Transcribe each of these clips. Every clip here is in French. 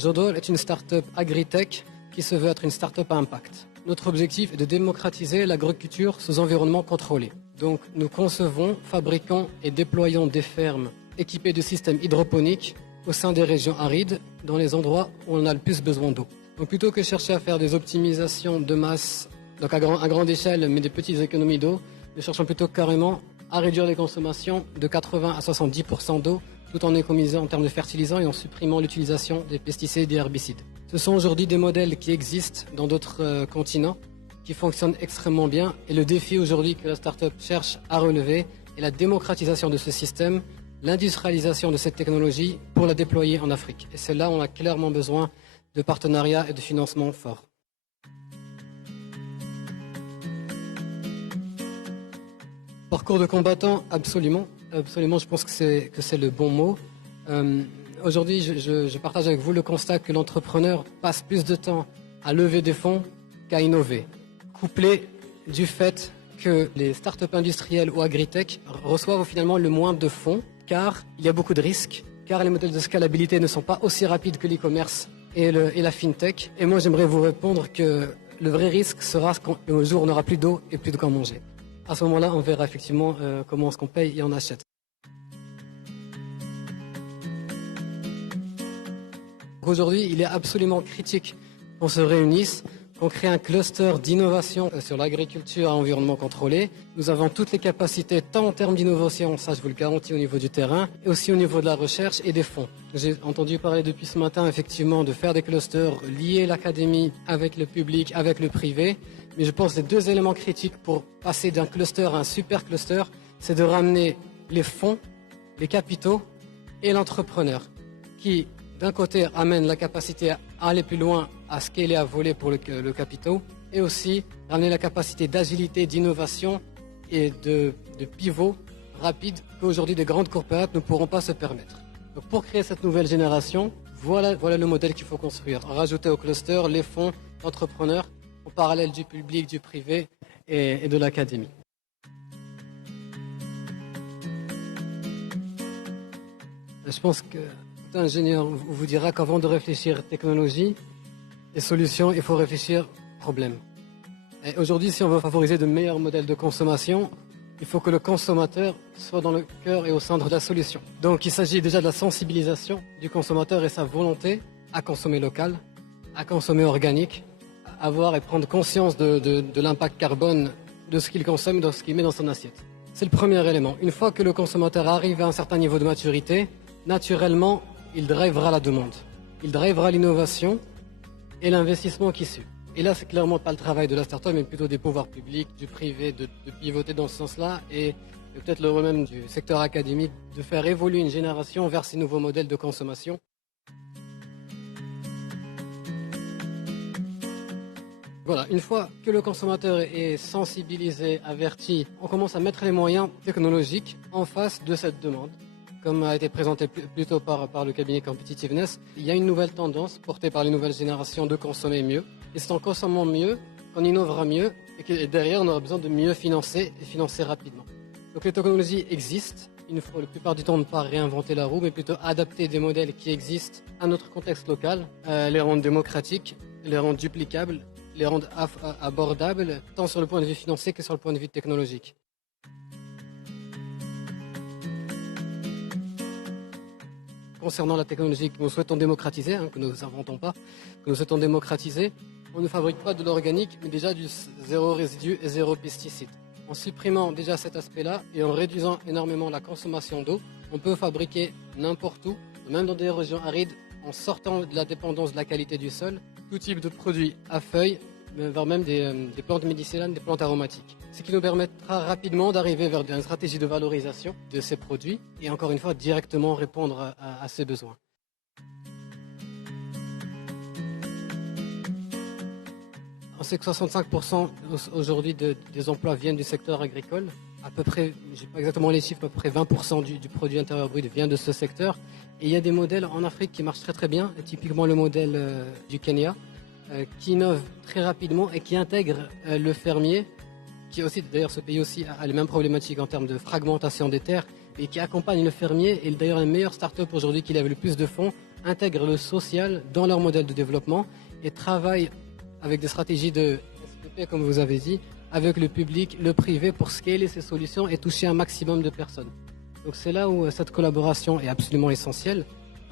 Jodol est une start-up agritech qui se veut être une start-up à impact. Notre objectif est de démocratiser l'agriculture sous environnement contrôlé. Donc nous concevons, fabriquons et déployons des fermes équipées de systèmes hydroponiques au sein des régions arides, dans les endroits où on a le plus besoin d'eau. Donc plutôt que chercher à faire des optimisations de masse, donc à grande échelle, mais des petites économies d'eau, nous cherchons plutôt carrément à réduire les consommations de 80 à 70% d'eau, tout en économisant en termes de fertilisants et en supprimant l'utilisation des pesticides et des herbicides. Ce sont aujourd'hui des modèles qui existent dans d'autres continents, qui fonctionnent extrêmement bien. Et le défi aujourd'hui que la start-up cherche à relever est la démocratisation de ce système, l'industrialisation de cette technologie pour la déployer en Afrique. Et c'est là où on a clairement besoin de partenariats et de financement forts. Parcours de combattant, absolument. Absolument, je pense que c'est le bon mot. Aujourd'hui, je partage avec vous le constat que l'entrepreneur passe plus de temps à lever des fonds qu'à innover. Couplé du fait que les startups industrielles ou agritech reçoivent finalement le moins de fonds, car il y a beaucoup de risques, car les modèles de scalabilité ne sont pas aussi rapides que l'e-commerce et la fintech. Et moi, j'aimerais vous répondre que le vrai risque sera le jour où on n'aura plus d'eau et plus de quoi manger. À ce moment-là, on verra effectivement comment est-ce qu'on paye et on achète. Aujourd'hui, il est absolument critique qu'on se réunisse, qu'on crée un cluster d'innovation sur l'agriculture à environnement contrôlé. Nous avons toutes les capacités, tant en termes d'innovation, ça je vous le garantis, au niveau du terrain, et aussi au niveau de la recherche et des fonds. J'ai entendu parler depuis ce matin, effectivement, de faire des clusters, lier l'académie avec le public, avec le privé. Mais je pense que les deux éléments critiques pour passer d'un cluster à un super cluster, c'est de ramener les fonds, les capitaux et l'entrepreneur qui, d'un côté, amène la capacité à aller plus loin, à scaler, à voler pour le capitaux, et aussi ramener la capacité d'agilité, d'innovation et de pivot rapide qu'aujourd'hui des grandes corporates ne pourront pas se permettre. Donc pour créer cette nouvelle génération, voilà le modèle qu'il faut construire. Rajouter au cluster les fonds d'entrepreneurs en parallèle du public, du privé et de l'académie. Je pense que tout ingénieur vous dira qu'avant de réfléchir technologie et solutions, il faut réfléchir problème. Et aujourd'hui, si on veut favoriser de meilleurs modèles de consommation, il faut que le consommateur soit dans le cœur et au centre de la solution. Donc il s'agit déjà de la sensibilisation du consommateur et sa volonté à consommer local, à consommer organique, à avoir et prendre conscience de l'impact carbone de ce qu'il consomme, de ce qu'il met dans son assiette. C'est le premier élément. Une fois que le consommateur arrive à un certain niveau de maturité, naturellement, il drivera la demande. Il drivera l'innovation et l'investissement qui suit. Et là, c'est clairement pas le travail de la start-up, mais plutôt des pouvoirs publics, du privé, de pivoter dans ce sens-là, et peut-être le rôle même du secteur académique, de faire évoluer une génération vers ces nouveaux modèles de consommation. Voilà, une fois que le consommateur est sensibilisé, averti, on commence à mettre les moyens technologiques en face de cette demande. Comme a été présenté plus tôt par le cabinet Competitiveness, il y a une nouvelle tendance portée par les nouvelles générations de consommer mieux. Et c'est en consommant mieux qu'on innovera mieux et que derrière on aura besoin de mieux financer et financer rapidement. Donc les technologies existent. Il ne faut la plupart du temps ne pas réinventer la roue, mais plutôt adapter des modèles qui existent à notre contexte local, les rendre démocratiques, les rendre duplicables, les rendre abordables, tant sur le point de vue financier que sur le point de vue technologique. Concernant la technologie que nous souhaitons démocratiser, que nous n'inventons pas, que nous souhaitons démocratiser, on ne fabrique pas de l'organique, mais déjà du zéro résidu et zéro pesticide. En supprimant déjà cet aspect-là et en réduisant énormément la consommation d'eau, on peut fabriquer n'importe où, même dans des régions arides, en sortant de la dépendance de la qualité du sol, tout type de produits à feuilles, voire même des plantes médicinales, des plantes aromatiques. Ce qui nous permettra rapidement d'arriver vers une stratégie de valorisation de ces produits et encore une fois directement répondre à ces besoins. On sait que 65% aujourd'hui des emplois viennent du secteur agricole. À peu près, je n'ai pas exactement les chiffres, à peu près 20% du produit intérieur brut vient de ce secteur. Et il y a des modèles en Afrique qui marchent très très bien, typiquement le modèle du Kenya, qui innove très rapidement et qui intègre le fermier, qui aussi, d'ailleurs ce pays aussi a les mêmes problématiques en termes de fragmentation des terres et qui accompagne le fermier. Et d'ailleurs, les meilleures startups aujourd'hui qui lèvent le plus de fonds intègrent le social dans leur modèle de développement et travaillent avec des stratégies de SPP, comme vous avez dit, avec le public, le privé, pour scaler ces solutions et toucher un maximum de personnes. Donc c'est là où cette collaboration est absolument essentielle.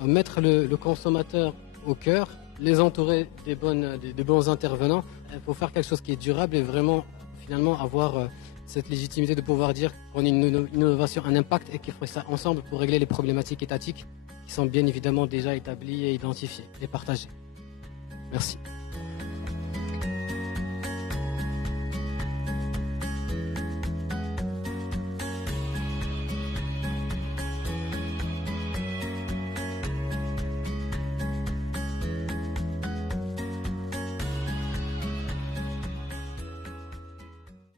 Mettre le consommateur au cœur, les entourer des bons intervenants. Il faut faire quelque chose qui est durable et vraiment, finalement, avoir cette légitimité de pouvoir dire qu'on a une innovation, un impact et qu'il faut ça ensemble pour régler les problématiques étatiques qui sont bien évidemment déjà établies et identifiées et partagées. Merci.